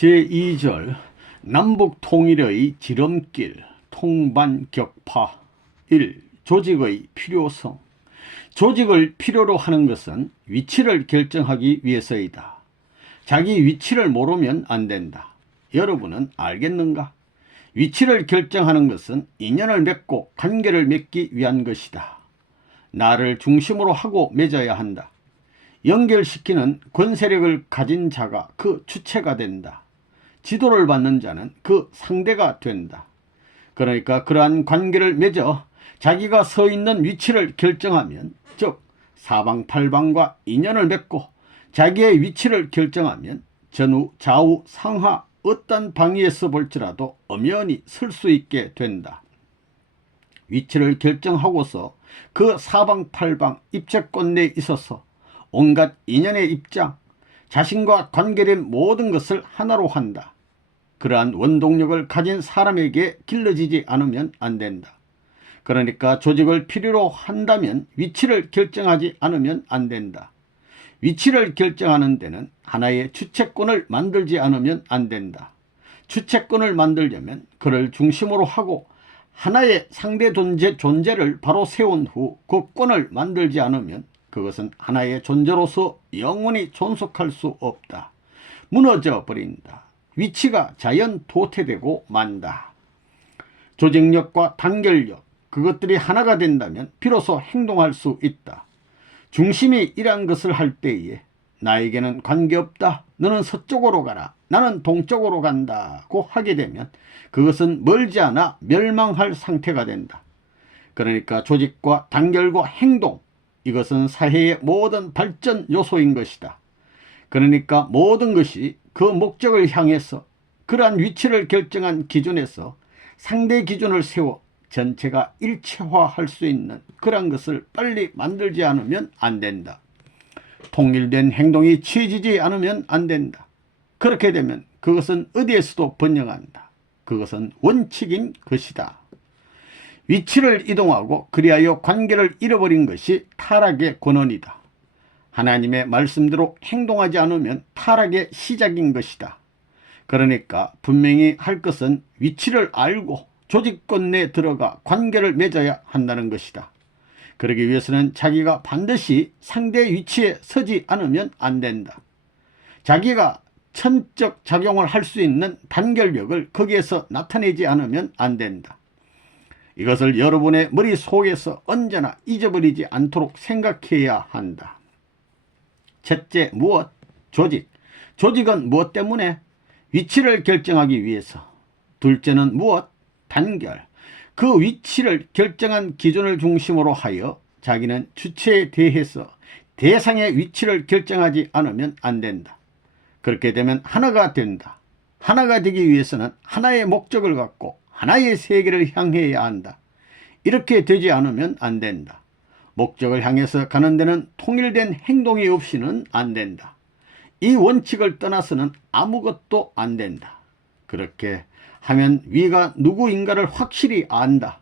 제2절 남북통일의 지름길 통반격파 1. 조직의 필요성. 조직을 필요로 하는 것은 위치를 결정하기 위해서이다. 자기 위치를 모르면 안 된다. 여러분은 알겠는가? 위치를 결정하는 것은 인연을 맺고 관계를 맺기 위한 것이다. 나를 중심으로 하고 맺어야 한다. 연결시키는 권세력을 가진 자가 그 주체가 된다. 지도를 받는 자는 그 상대가 된다. 그러니까 그러한 관계를 맺어 자기가 서 있는 위치를 결정하면, 즉 사방팔방과 인연을 맺고 자기의 위치를 결정하면 전후 좌우 상하 어떤 방위에서 볼지라도 엄연히 설 수 있게 된다. 위치를 결정하고서 그 사방팔방 입체권 내에 있어서 온갖 인연의 입장, 자신과 관계된 모든 것을 하나로 한다. 그러한 원동력을 가진 사람에게 길러지지 않으면 안 된다. 그러니까 조직을 필요로 한다면 위치를 결정하지 않으면 안 된다. 위치를 결정하는 데는 하나의 주체권을 만들지 않으면 안 된다. 주체권을 만들려면 그를 중심으로 하고 하나의 상대 존재를 바로 세운 후 그 권을 만들지 않으면 그것은 하나의 존재로서 영원히 존속할 수 없다. 무너져 버린다. 위치가 자연 도태되고 만다. 조직력과 단결력, 그것들이 하나가 된다면 비로소 행동할 수 있다. 중심이 이러한 것을 할 때에 나에게는 관계없다, 너는 서쪽으로 가라, 나는 동쪽으로 간다고 하게 되면 그것은 멀지 않아 멸망할 상태가 된다. 그러니까 조직과 단결과 행동, 이것은 사회의 모든 발전 요소인 것이다. 그러니까 모든 것이 그 목적을 향해서 그러한 위치를 결정한 기준에서 상대 기준을 세워 전체가 일체화할 수 있는 그런 것을 빨리 만들지 않으면 안 된다. 통일된 행동이 취해지지 않으면 안 된다. 그렇게 되면 그것은 어디에서도 번영한다. 그것은 원칙인 것이다. 위치를 이동하고 그리하여 관계를 잃어버린 것이 타락의 권원이다. 하나님의 말씀대로 행동하지 않으면 타락의 시작인 것이다. 그러니까 분명히 할 것은 위치를 알고 조직권 내에 들어가 관계를 맺어야 한다는 것이다. 그러기 위해서는 자기가 반드시 상대 위치에 서지 않으면 안 된다. 자기가 천적 작용을 할 수 있는 단결력을 거기에서 나타내지 않으면 안 된다. 이것을 여러분의 머릿속에서 언제나 잊어버리지 않도록 생각해야 한다. 첫째, 무엇? 조직. 조직은 무엇 때문에? 위치를 결정하기 위해서. 둘째는 무엇? 단결. 그 위치를 결정한 기준을 중심으로 하여 자기는 주체에 대해서 대상의 위치를 결정하지 않으면 안 된다. 그렇게 되면 하나가 된다. 하나가 되기 위해서는 하나의 목적을 갖고 하나의 세계를 향해야 한다. 이렇게 되지 않으면 안 된다. 목적을 향해서 가는 데는 통일된 행동이 없이는 안 된다. 이 원칙을 떠나서는 아무것도 안 된다. 그렇게 하면 위가 누구인가를 확실히 안다.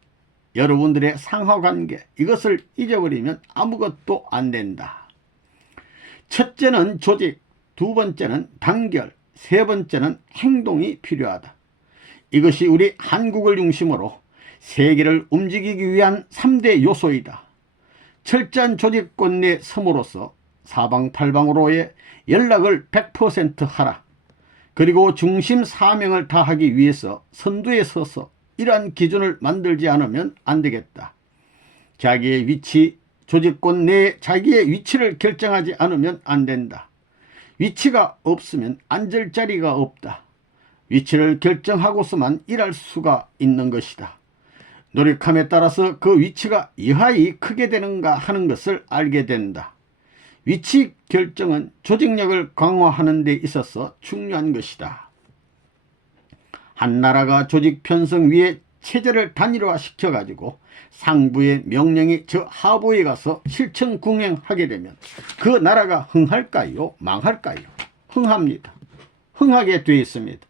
여러분들의 상하관계, 이것을 잊어버리면 아무것도 안 된다. 첫째는 조직, 두 번째는 단결, 세 번째는 행동이 필요하다. 이것이 우리 한국을 중심으로 세계를 움직이기 위한 3대 요소이다. 철저한 조직권 내 섬으로서 사방팔방으로의 연락을 100% 하라. 그리고 중심 사명을 다하기 위해서 선두에 서서 이러한 기준을 만들지 않으면 안 되겠다. 자기의 위치, 조직권 내에 자기의 위치를 결정하지 않으면 안 된다. 위치가 없으면 앉을 자리가 없다. 위치를 결정하고서만 일할 수가 있는 것이다. 노력함에 따라서 그 위치가 여하이 크게 되는가 하는 것을 알게 된다. 위치 결정은 조직력을 강화하는 데 있어서 중요한 것이다. 한 나라가 조직 편성 위에 체제를 단일화시켜 가지고 상부의 명령이 저 하부에 가서 실천 궁행하게 되면 그 나라가 흥할까요? 망할까요? 흥합니다. 흥하게 되어 있습니다.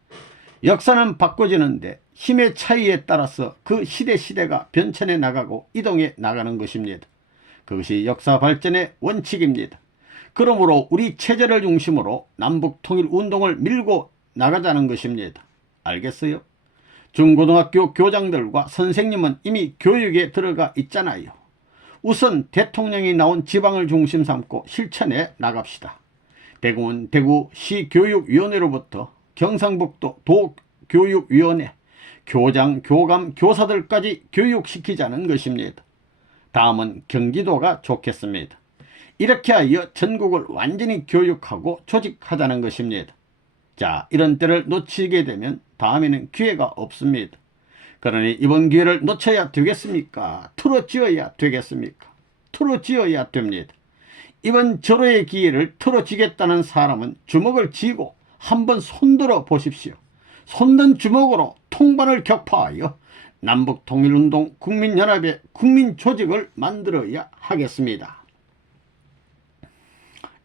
역사는 바꿔지는데 힘의 차이에 따라서 그 시대가 변천해 나가고 이동해 나가는 것입니다. 그것이 역사 발전의 원칙입니다. 그러므로 우리 체제를 중심으로 남북통일 운동을 밀고 나가자는 것입니다. 알겠어요? 중고등학교 교장들과 선생님은 이미 교육에 들어가 있잖아요. 우선 대통령이 나온 지방을 중심 삼고 실천해 나갑시다. 대구는 대구시 교육위원회로부터 경상북도 도교육위원회, 교장, 교감, 교사들까지 교육시키자는 것입니다. 다음은 경기도가 좋겠습니다. 이렇게 하여 전국을 완전히 교육하고 조직하자는 것입니다. 자, 이런 때를 놓치게 되면 다음에는 기회가 없습니다. 그러니 이번 기회를 놓쳐야 되겠습니까? 털어쥐어야 되겠습니까? 털어쥐어야 됩니다. 이번 절호의 기회를 털어쥐겠다는 사람은 주먹을 쥐고 한번 손들어 보십시오. 손든 주먹으로 통반을 격파하여 남북통일운동 국민연합의 국민조직을 만들어야 하겠습니다.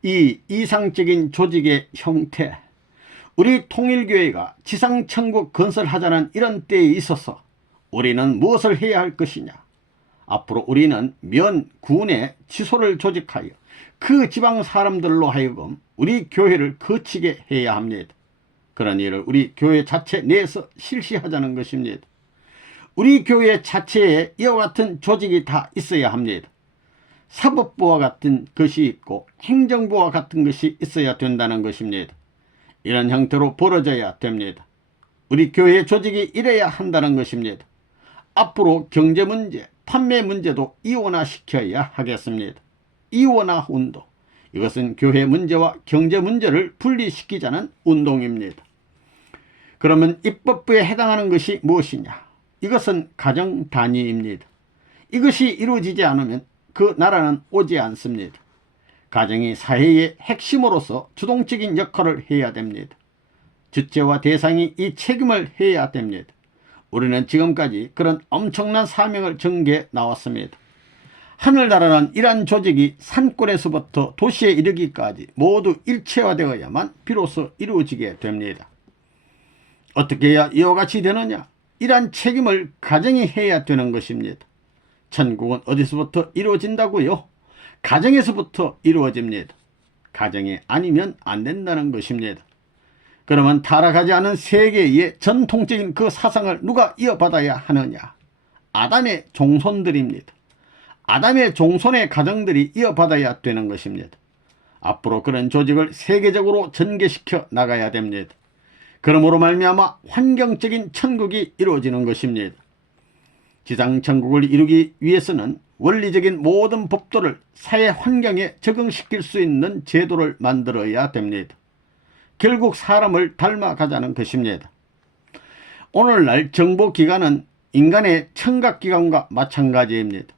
이 이상적인 조직의 형태, 우리 통일교회가 지상천국 건설하자는 이런 때에 있어서 우리는 무엇을 해야 할 것이냐? 앞으로 우리는 면, 군의 지소를 조직하여 그 지방 사람들로 하여금 우리 교회를 거치게 해야 합니다. 그런 일을 우리 교회 자체 내에서 실시하자는 것입니다. 우리 교회 자체에 이와 같은 조직이 다 있어야 합니다. 사법부와 같은 것이 있고 행정부와 같은 것이 있어야 된다는 것입니다. 이런 형태로 벌어져야 됩니다. 우리 교회 조직이 이래야 한다는 것입니다. 앞으로 경제 문제, 판매 문제도 이원화시켜야 하겠습니다. 이원화 운동, 이것은 교회 문제와 경제 문제를 분리시키자는 운동입니다. 그러면 입법부에 해당하는 것이 무엇이냐? 이것은 가정단위입니다. 이것이 이루어지지 않으면 그 나라는 오지 않습니다. 가정이 사회의 핵심으로서 주동적인 역할을 해야 됩니다. 주체와 대상이 이 책임을 해야 됩니다. 우리는 지금까지 그런 엄청난 사명을 전개해 나왔습니다. 하늘나라는 이러한 조직이 산골에서부터 도시에 이르기까지 모두 일체화되어야만 비로소 이루어지게 됩니다. 어떻게 해야 이와 같이 되느냐? 이러한 책임을 가정이 해야 되는 것입니다. 천국은 어디서부터 이루어진다고요? 가정에서부터 이루어집니다. 가정이 아니면 안 된다는 것입니다. 그러면 타락하지 않은 세계의 전통적인 그 사상을 누가 이어받아야 하느냐? 아담의 종손들입니다. 아담의 종손의 가정들이 이어받아야 되는 것입니다. 앞으로 그런 조직을 세계적으로 전개시켜 나가야 됩니다. 그러므로 말미암아 환경적인 천국이 이루어지는 것입니다. 지상천국을 이루기 위해서는 원리적인 모든 법도를 사회 환경에 적응시킬 수 있는 제도를 만들어야 됩니다. 결국 사람을 닮아가자는 것입니다. 오늘날 정보기관은 인간의 청각기관과 마찬가지입니다.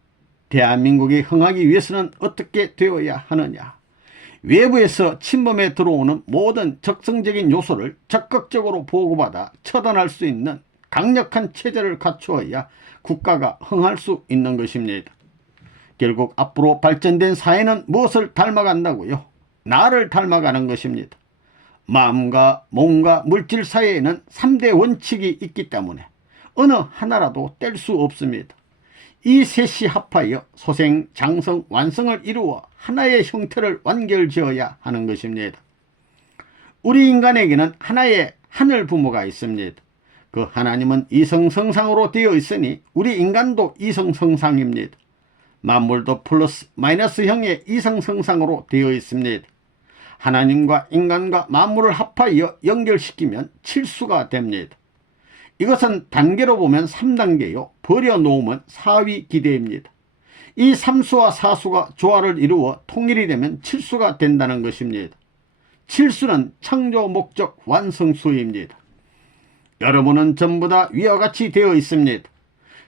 대한민국이 흥하기 위해서는 어떻게 되어야 하느냐? 외부에서 침범해 들어오는 모든 적성적인 요소를 적극적으로 보고받아 처단할 수 있는 강력한 체제를 갖추어야 국가가 흥할 수 있는 것입니다. 결국 앞으로 발전된 사회는 무엇을 닮아간다고요? 나를 닮아가는 것입니다. 마음과 몸과 물질 사이에는 3대 원칙이 있기 때문에 어느 하나라도 뗄 수 없습니다. 이 셋이 합하여 소생, 장성, 완성을 이루어 하나의 형태를 완결지어야 하는 것입니다. 우리 인간에게는 하나의 하늘 부모가 있습니다. 그 하나님은 이성성상으로 되어 있으니 우리 인간도 이성성상입니다. 만물도 플러스 마이너스형의 이성성상으로 되어 있습니다. 하나님과 인간과 만물을 합하여 연결시키면 칠수가 됩니다. 이것은 단계로 보면 3단계요. 버려놓으면 4위 기대입니다. 이 3수와 4수가 조화를 이루어 통일이 되면 7수가 된다는 것입니다. 7수는 창조 목적 완성수입니다. 여러분은 전부 다 위와 같이 되어 있습니다.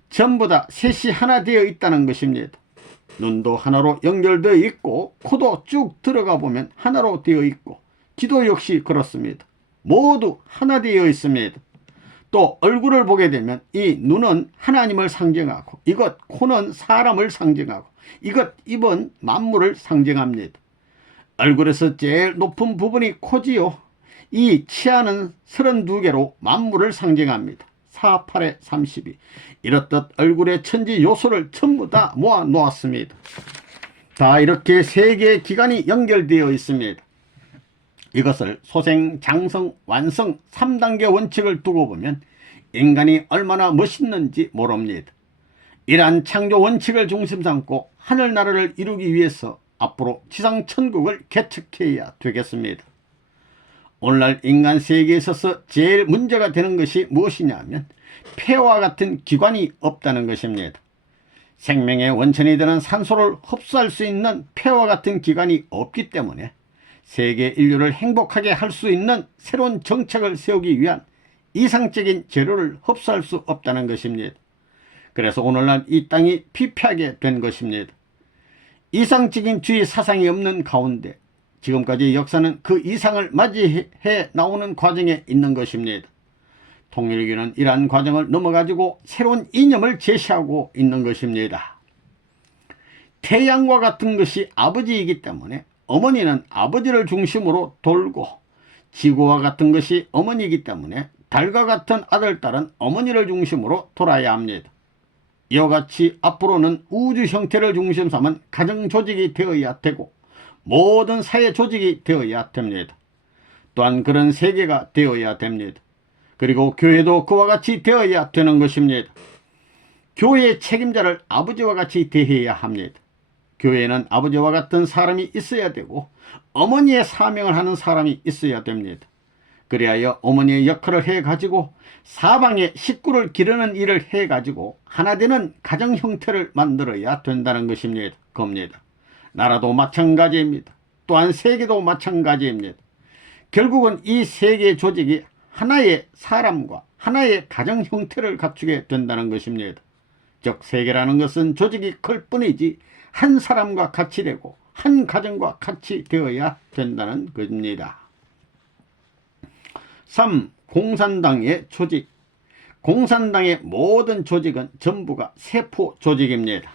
전부 다 셋이 하나 되어 있다는 것입니다. 눈도 하나로 연결되어 있고 코도 쭉 들어가 보면 하나로 되어 있고 귀도 역시 그렇습니다. 모두 하나 되어 있습니다. 또 얼굴을 보게 되면 이 눈은 하나님을 상징하고 이것 코는 사람을 상징하고 이것 입은 만물을 상징합니다. 얼굴에서 제일 높은 부분이 코지요. 이 치아는 32개로 만물을 상징합니다. 4, 8에 32. 이렇듯 얼굴의 천지 요소를 전부 다 모아 놓았습니다. 다 이렇게 세 개의 기관이 연결되어 있습니다. 이것을 소생, 장성, 완성 3단계 원칙을 두고 보면 인간이 얼마나 멋있는지 모릅니다. 이러한 창조 원칙을 중심 삼고 하늘나라를 이루기 위해서 앞으로 지상천국을 개척해야 되겠습니다. 오늘날 인간 세계에 있어서 제일 문제가 되는 것이 무엇이냐면 폐와 같은 기관이 없다는 것입니다. 생명의 원천이 되는 산소를 흡수할 수 있는 폐와 같은 기관이 없기 때문에 세계 인류를 행복하게 할 수 있는 새로운 정책을 세우기 위한 이상적인 재료를 흡수할 수 없다는 것입니다. 그래서 오늘날 이 땅이 피폐하게 된 것입니다. 이상적인 주의 사상이 없는 가운데 지금까지 역사는 그 이상을 맞이해 나오는 과정에 있는 것입니다. 통일교는 이러한 과정을 넘어가지고 새로운 이념을 제시하고 있는 것입니다. 태양과 같은 것이 아버지이기 때문에 어머니는 아버지를 중심으로 돌고, 지구와 같은 것이 어머니이기 때문에 달과 같은 아들, 딸은 어머니를 중심으로 돌아야 합니다. 이와 같이 앞으로는 우주 형태를 중심 삼은 가정 조직이 되어야 되고 모든 사회 조직이 되어야 됩니다. 또한 그런 세계가 되어야 됩니다. 그리고 교회도 그와 같이 되어야 되는 것입니다. 교회의 책임자를 아버지와 같이 대해야 합니다. 교회에는 아버지와 같은 사람이 있어야 되고 어머니의 사명을 하는 사람이 있어야 됩니다. 그리하여 어머니의 역할을 해가지고 사방에 식구를 기르는 일을 해가지고 하나 되는 가정 형태를 만들어야 된다는 것입니다. 겁니다. 나라도 마찬가지입니다. 또한 세계도 마찬가지입니다. 결국은 이 세계 조직이 하나의 사람과 하나의 가정 형태를 갖추게 된다는 것입니다. 즉 세계라는 것은 조직이 클 뿐이지 한 사람과 같이 되고 한 가정과 같이 되어야 된다는 것입니다. 3. 공산당의 조직. 공산당의 모든 조직은 전부가 세포 조직입니다.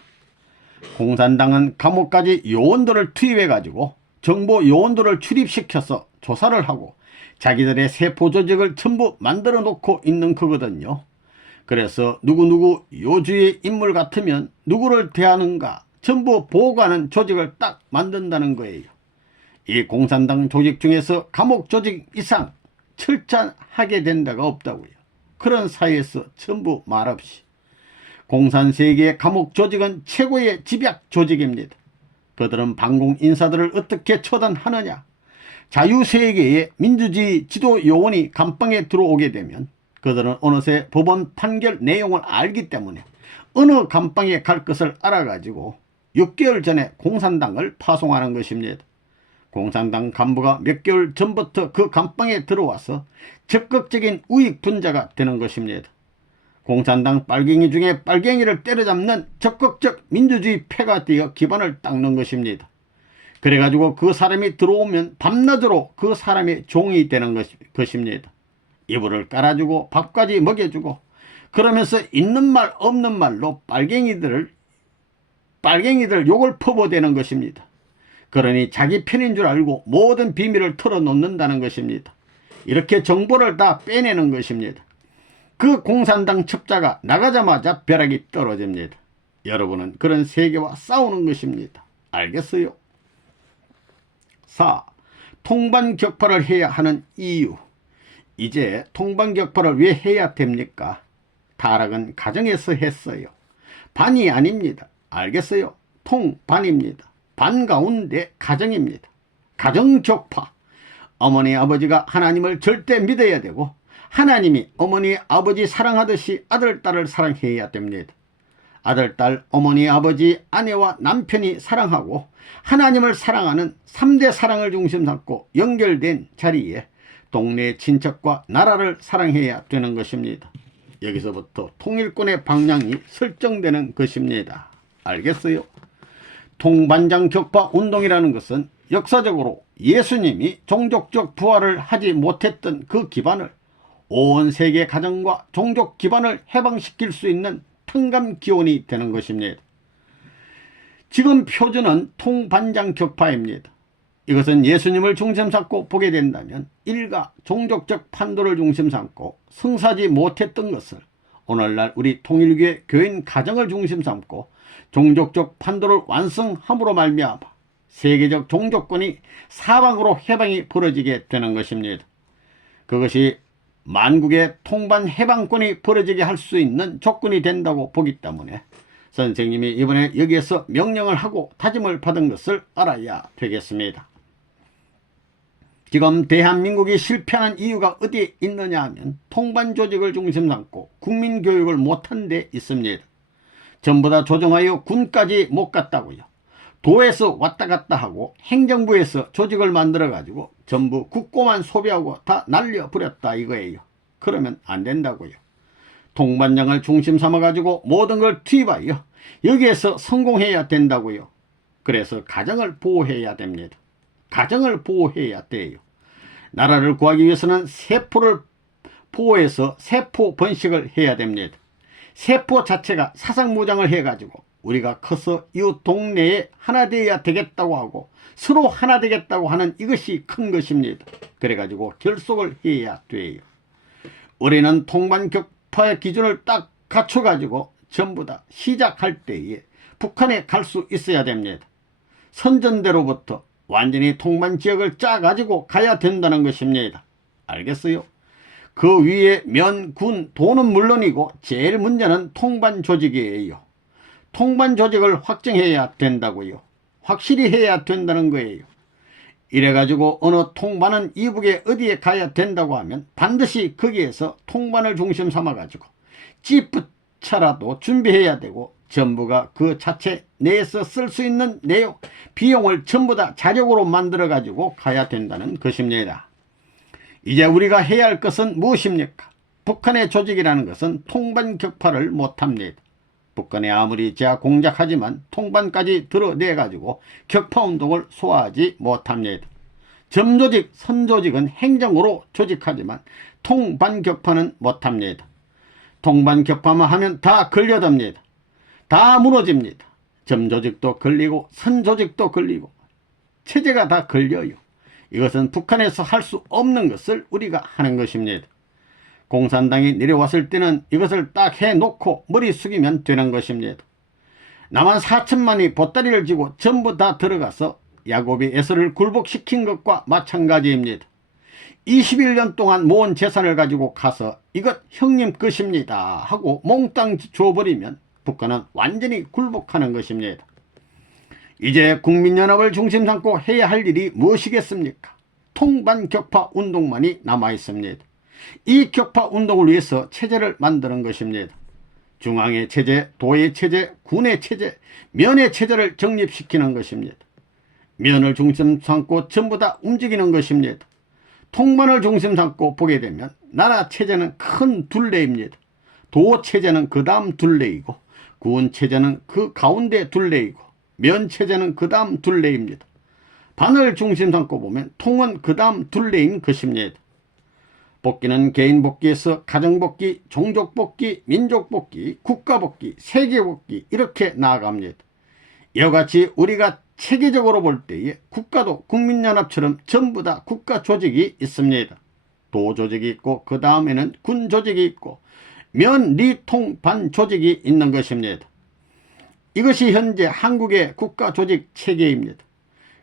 공산당은 감옥까지 요원들을 투입해 가지고 정보 요원들을 출입시켜서 조사를 하고 자기들의 세포 조직을 전부 만들어 놓고 있는 거거든요. 그래서 누구누구 요주의 인물 같으면 누구를 대하는가 전부 보고하는 조직을 딱 만든다는 거예요. 이 공산당 조직 중에서 감옥 조직 이상 철저하게 된 데가 없다고요. 그런 사이에서 전부 말없이 공산세계의 감옥 조직은 최고의 집약 조직입니다. 그들은 반공 인사들을 어떻게 처단하느냐. 자유세계의 민주주의 지도 요원이 감방에 들어오게 되면 그들은 어느새 법원 판결 내용을 알기 때문에 어느 감방에 갈 것을 알아가지고 6개월 전에 공산당을 파송하는 것입니다. 공산당 간부가 몇 개월 전부터 그 감방에 들어와서 적극적인 우익 분자가 되는 것입니다. 공산당 빨갱이 중에 빨갱이를 때려잡는 적극적 민주주의 패가 되어 기반을 닦는 것입니다. 그래가지고 그 사람이 들어오면 밤낮으로 그 사람의 종이 되는 것입니다. 이불을 깔아주고 밥까지 먹여주고 그러면서 있는 말 없는 말로 빨갱이들 욕을 퍼부어대는 것입니다. 그러니 자기 편인 줄 알고 모든 비밀을 털어놓는다는 것입니다. 이렇게 정보를 다 빼내는 것입니다. 그 공산당 첩자가 나가자마자 벼락이 떨어집니다. 여러분은 그런 세계와 싸우는 것입니다. 알겠어요? 4. 통반격파를 해야 하는 이유. 이제 통반격파를 왜 해야 됩니까? 타락은 가정에서 했어요. 반이 아닙니다. 알겠어요? 통반입니다. 반 가운데 가정입니다. 가정격파. 어머니 아버지가 하나님을 절대 믿어야 되고 하나님이 어머니 아버지 사랑하듯이 아들 딸을 사랑해야 됩니다. 아들 딸 어머니 아버지 아내와 남편이 사랑하고 하나님을 사랑하는 3대 사랑을 중심 삼고 연결된 자리에 동네 친척과 나라를 사랑해야 되는 것입니다. 여기서부터 통일권의 방향이 설정되는 것입니다. 알겠어요? 통반장격파 운동이라는 것은 역사적으로 예수님이 종족적 부활을 하지 못했던 그 기반을 온 세계 가정과 종족 기반을 해방시킬 수 있는 탕감기원이 되는 것입니다. 지금 표준은 통반장격파입니다. 이것은 예수님을 중심 삼고 보게 된다면 일가 종족적 판도를 중심 삼고 성사하지 못했던 것을 오늘날 우리 통일교회 교인 가정을 중심 삼고 종족적 판도를 완성함으로 말미암아 세계적 종족권이 사방으로 해방이 벌어지게 되는 것입니다. 그것이 만국의 통반 해방권이 벌어지게 할 수 있는 조건이 된다고 보기 때문에 선생님이 이번에 여기에서 명령을 하고 다짐을 받은 것을 알아야 되겠습니다. 지금 대한민국이 실패하는 이유가 어디에 있느냐 하면 통반 조직을 중심 삼고 국민교육을 못한 데 있습니다. 전부 다 조정하여 군까지 못 갔다고요. 도에서 왔다 갔다 하고 행정부에서 조직을 만들어 가지고 전부 국고만 소비하고 다 날려버렸다 이거예요. 그러면 안 된다고요. 통반장을 중심 삼아 가지고 모든 걸 투입하여 여기에서 성공해야 된다고요. 그래서 가정을 보호해야 됩니다. 가정을 보호해야 돼요. 나라를 구하기 위해서는 세포를 보호해서 세포 번식을 해야 됩니다. 세포 자체가 사상무장을 해가지고 우리가 커서 이 동네에 하나 되어야 되겠다고 하고 서로 하나 되겠다고 하는 이것이 큰 것입니다. 그래가지고 결속을 해야 돼요. 우리는 통반격파의 기준을 딱 갖춰가지고 전부 다 시작할 때에 북한에 갈 수 있어야 됩니다. 선전대로부터 완전히 통반 지역을 짜가지고 가야 된다는 것입니다. 알겠어요? 그 위에 면, 군, 도는 물론이고 제일 문제는 통반 조직이에요. 통반 조직을 확정해야 된다고요. 확실히 해야 된다는 거예요. 이래가지고 어느 통반은 이북에 어디에 가야 된다고 하면 반드시 거기에서 통반을 중심 삼아가지고 찌부차라도 준비해야 되고 전부가 그 자체 내에서 쓸 수 있는 내용, 비용을 전부 다 자력으로 만들어 가지고 가야 된다는 것입니다. 이제 우리가 해야 할 것은 무엇입니까? 북한의 조직이라는 것은 통반 격파를 못합니다. 북한에 아무리 제가 공작하지만 통반까지 드러내 가지고 격파운동을 소화하지 못합니다. 점조직, 선조직은 행정으로 조직하지만 통반 격파는 못합니다. 통반 격파만 하면 다 걸려듭니다. 다 무너집니다. 점조직도 걸리고 선조직도 걸리고 체제가 다 걸려요. 이것은 북한에서 할 수 없는 것을 우리가 하는 것입니다. 공산당이 내려왔을 때는 이것을 딱 해놓고 머리 숙이면 되는 것입니다. 남한 4천만이 보따리를 쥐고 전부 다 들어가서 야곱이 에서를 굴복시킨 것과 마찬가지입니다. 21년 동안 모은 재산을 가지고 가서 이것 형님 것입니다 하고 몽땅 줘버리면 북한은 완전히 굴복하는 것입니다. 이제 국민연합을 중심 삼고 해야 할 일이 무엇이겠습니까? 통반격파 운동만이 남아있습니다. 이 격파 운동을 위해서 체제를 만드는 것입니다. 중앙의 체제, 도의 체제, 군의 체제, 면의 체제를 정립시키는 것입니다. 면을 중심 삼고 전부 다 움직이는 것입니다. 통반을 중심 삼고 보게 되면 나라 체제는 큰 둘레입니다. 도 체제는 그 다음 둘레이고 군 체제는 그 가운데 둘레이고 면 체제는 그 다음 둘레입니다. 반을 중심 삼고 보면 통은 그 다음 둘레인 것입니다. 복귀는 개인 복귀에서 가정 복귀, 종족 복귀, 민족 복귀, 국가 복귀, 세계 복귀 이렇게 나아갑니다. 이와 같이 우리가 체계적으로 볼 때에 국가도 국민연합처럼 전부 다 국가 조직이 있습니다. 도 조직이 있고 그 다음에는 군 조직이 있고 면, 리, 통, 반 조직이 있는 것입니다. 이것이 현재 한국의 국가 조직 체계입니다.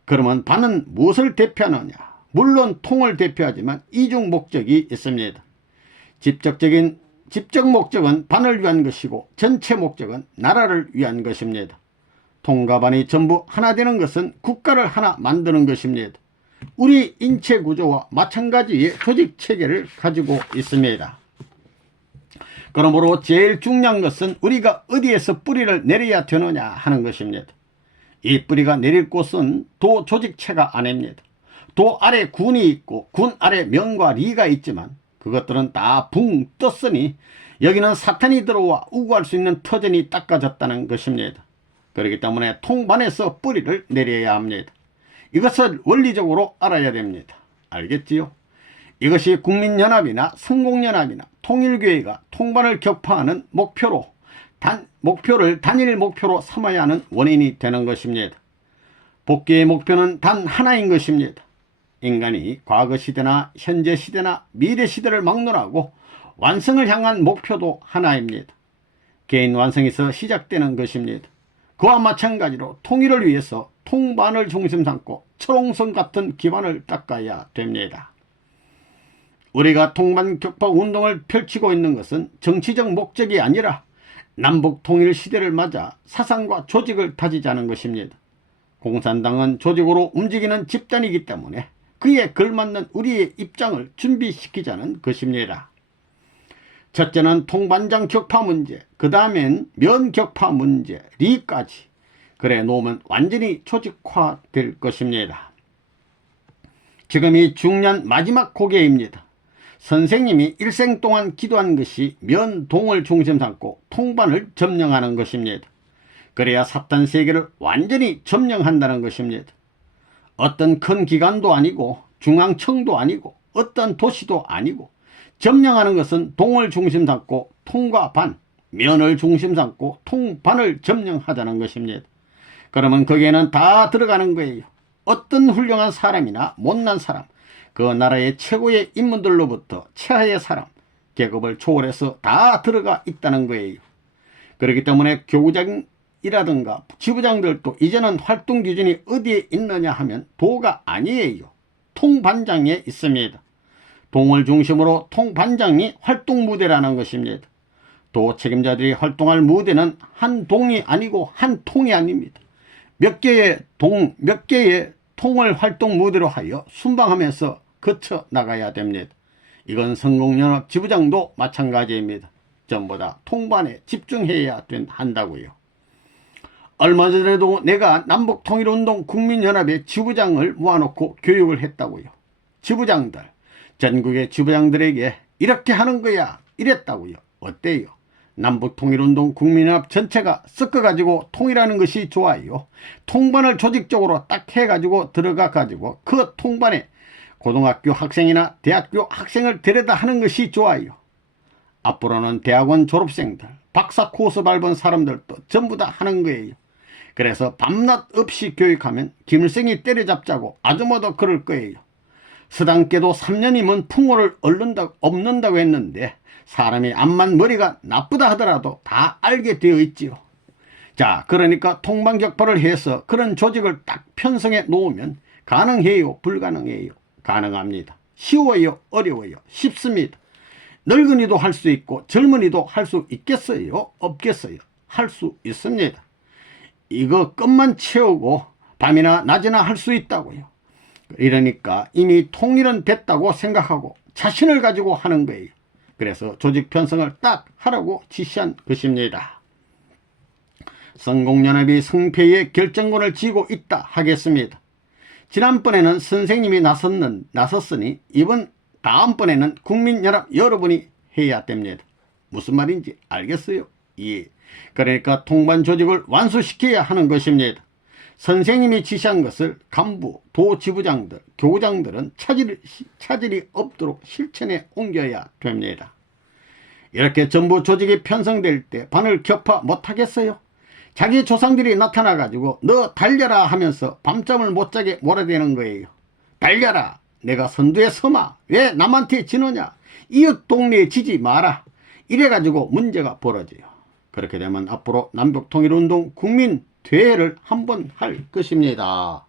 그러면 반은 무엇을 대표하느냐? 물론 통을 대표하지만 이중 목적이 있습니다. 직접 목적은 반을 위한 것이고 전체 목적은 나라를 위한 것입니다. 통과 반이 전부 하나 되는 것은 국가를 하나 만드는 것입니다. 우리 인체 구조와 마찬가지의 조직 체계를 가지고 있습니다. 그러므로 제일 중요한 것은 우리가 어디에서 뿌리를 내려야 되느냐 하는 것입니다. 이 뿌리가 내릴 곳은 도 조직체가 아닙니다. 도 아래 군이 있고 군 아래 명과 리가 있지만 그것들은 다 붕 떴으니 여기는 사탄이 들어와 우구할 수 있는 터전이 닦아졌다는 것입니다. 그렇기 때문에 통반에서 뿌리를 내려야 합니다. 이것을 원리적으로 알아야 됩니다. 알겠지요? 이것이 국민연합이나 성공연합이나 통일교회가 통반을 격파하는 목표를 단일 목표로 삼아야 하는 원인이 되는 것입니다. 복귀의 목표는 단 하나인 것입니다. 인간이 과거 시대나 현재 시대나 미래 시대를 막론하고 완성을 향한 목표도 하나입니다. 개인 완성에서 시작되는 것입니다. 그와 마찬가지로 통일을 위해서 통반을 중심 삼고 철옹성 같은 기반을 닦아야 됩니다. 우리가 통반 격파 운동을 펼치고 있는 것은 정치적 목적이 아니라 남북 통일 시대를 맞아 사상과 조직을 다지자는 것입니다. 공산당은 조직으로 움직이는 집단이기 때문에 그에 걸맞는 우리의 입장을 준비시키자는 것입니다. 첫째는 통반장 격파 문제, 그 다음엔 면 격파 문제, 리까지 그래 놓으면 완전히 조직화될 것입니다. 지금이 중년 마지막 고개입니다. 선생님이 일생 동안 기도한 것이 면동을 중심 삼고 통반을 점령하는 것입니다. 그래야 사탄 세계를 완전히 점령한다는 것입니다. 어떤 큰 기관도 아니고 중앙청도 아니고 어떤 도시도 아니고 점령하는 것은 동을 중심 삼고 통과 반, 면을 중심 삼고 통반을 점령하자는 것입니다. 그러면 거기에는 다 들어가는 거예요. 어떤 훌륭한 사람이나 못난 사람, 그 나라의 최고의 인물들로부터 최하의 사람, 계급을 초월해서 다 들어가 있다는 거예요. 그렇기 때문에 교구장이라든가 지부장들도 이제는 활동 기준이 어디에 있느냐 하면 도가 아니에요. 통반장에 있습니다. 동을 중심으로 통반장이 활동 무대라는 것입니다. 도 책임자들이 활동할 무대는 한 동이 아니고 한 통이 아닙니다. 몇 개의 통을 활동 무대로 하여 순방하면서 거쳐 나가야 됩니다. 이건 성공연합 지부장도 마찬가지입니다. 전부 다 통반에 집중해야 한다고요. 얼마 전에도 내가 남북통일운동 국민연합의 지부장을 모아놓고 교육을 했다고요. 지부장들, 전국의 지부장들에게 이렇게 하는 거야 이랬다고요. 어때요? 남북통일운동 국민연합 전체가 섞어가지고 통일하는 것이 좋아요. 통반을 조직적으로 딱 해가지고 들어가가지고 그 통반에 고등학교 학생이나 대학교 학생을 데려다 하는 것이 좋아요. 앞으로는 대학원 졸업생들, 박사 코스 밟은 사람들도 전부 다 하는 거예요. 그래서 밤낮 없이 교육하면 김일성이 때려잡자고 아주머도 그럴 거예요. 서당께도 3년이면 풍어를 얻는다고 했는데 사람이 암만 머리가 나쁘다 하더라도 다 알게 되어 있지요. 자, 그러니까 통반격파를 해서 그런 조직을 딱 편성해 놓으면 가능해요? 불가능해요? 가능합니다. 쉬워요? 어려워요? 쉽습니다. 늙은이도 할 수 있고 젊은이도 할 수 있겠어요? 없겠어요? 할 수 있습니다. 이거 끝만 채우고 밤이나 낮이나 할 수 있다고요. 이러니까 이미 통일은 됐다고 생각하고 자신을 가지고 하는 거예요. 그래서 조직 편성을 딱 하라고 지시한 것입니다. 성공연합이 승패의 결정권을 쥐고 있다 하겠습니다. 지난번에는 선생님이 나섰으니 다음번에는 국민연합 여러분이 해야 됩니다. 무슨 말인지 알겠어요? 예. 그러니까 통반 조직을 완수시켜야 하는 것입니다. 선생님이 지시한 것을 간부, 도지부장들, 교장들은 차질이 없도록 실천에 옮겨야 됩니다. 이렇게 전부 조직이 편성될 때 반을 격파 못하겠어요? 자기 조상들이 나타나가지고 너 달려라 하면서 밤잠을 못 자게 몰아대는 거예요. 달려라. 내가 선두에 서마. 왜 남한테 지느냐. 이웃 동네에 지지 마라. 이래가지고 문제가 벌어져요. 그렇게 되면 앞으로 남북통일운동 국민대회를 한번 할 것입니다.